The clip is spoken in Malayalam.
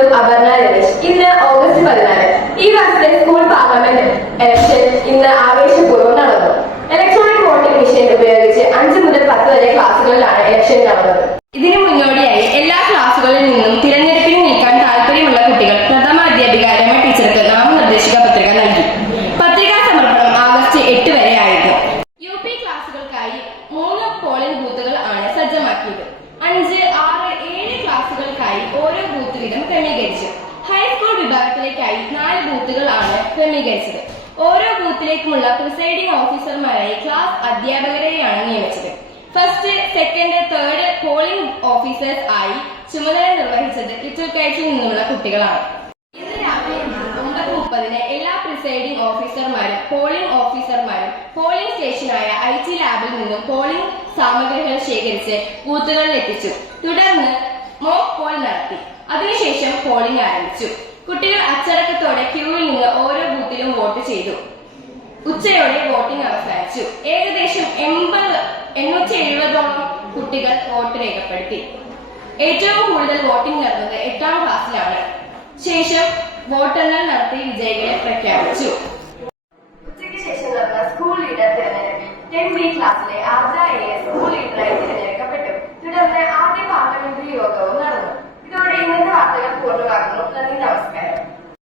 വീണ്ടും അപർണ രമേശ്. ഇന്ന് ഓഗസ്റ്റ് 14. ഈ വർഷത്തെ സ്കൂൾ പാർലമെന്റ് ഇലക്ഷൻ ഇന്ന് ആവേശപൂർവ്വം നടന്നു. ഇലക്ട്രോണിക് വോട്ടിംഗ് മെഷീൻ ഉപയോഗിച്ച് 5 മുതൽ 10 വരെ ക്ലാസുകളിലാണ് ഇലക്ഷൻ നടന്നത്. ഇതിനു മുന്നോടിയായി എല്ലാ ക്ലാസുകളിൽ നിന്നും തിരഞ്ഞെടുപ്പിന് നിൽക്കാൻ താല്പര്യമുള്ള കുട്ടികൾ പ്രഥമ അധ്യാപിക രമ ടീച്ചർക്ക് നാമനിർദ്ദേശക പത്രിക നൽകി. പത്രികാ സമർപ്പണം ആഗസ്റ്റ് 8 വരെ ആയിരുന്നു. UP ക്ലാസുകൾക്കായി 3 പോളിംഗ് ബൂത്തുകൾ ആണ് സജ്ജമാക്കിയത്. 5, 6, 7 ക്ലാസുകൾക്കായി ഓരോ ബൂത്ത് വീതം ക്രമീകരിച്ചു. ഹൈസ്കൂൾ വിഭാഗത്തിലേക്കായി 4 ബൂത്തുകൾ ആണ് ക്രമീകരിച്ചത്. ഓരോ ബൂത്തിലേക്കുമുള്ള പ്രിസൈഡിംഗ് ഓഫീസർമാരായി ക്ലാസ് അധ്യാപകരെയാണ് നിയമിച്ചത്. First, second, third polling officers ആയി ചുമതല നിർവഹിച്ചത് ലിറ്റിൽ കൈറ്റ്സിൽ നിന്നുള്ള കുട്ടികളാണ്. ഇന്ന് രാവിലെ 9:30 എല്ലാ പ്രിസൈഡിംഗ് ഓഫീസർമാരും പോളിംഗ് ഓഫീസർമാരും പോളിംഗ് സ്റ്റേഷനായ IT ലാബിൽ നിന്നും പോളിംഗ് സാമഗ്രികൾ ശേഖരിച്ച് ബൂത്തുകളിൽ എത്തിച്ചു. തുടർന്ന് മോക്ക് പോൾ നടത്തി. അതിനുശേഷം പോളിംഗ് ആരംഭിച്ചു. കുട്ടികൾ അച്ചടക്കത്തോടെ ക്യൂവിൽ നിന്ന് ഓരോ ബൂത്തിലും വോട്ട് ചെയ്തു. ഉച്ചയോടെ വോട്ടിംഗ് അവസാനിച്ചു. ഏകദേശം 870ഓളം കുട്ടികൾ വോട്ട് രേഖപ്പെടുത്തി. ഏറ്റവും കൂടുതൽ വോട്ടിംഗ് നടന്നത് 8ാം ക്ലാസ്സിലാണ്. ശേഷം വോട്ടെണ്ണൽ നടത്തി വിജയികളെ പ്രഖ്യാപിച്ചു.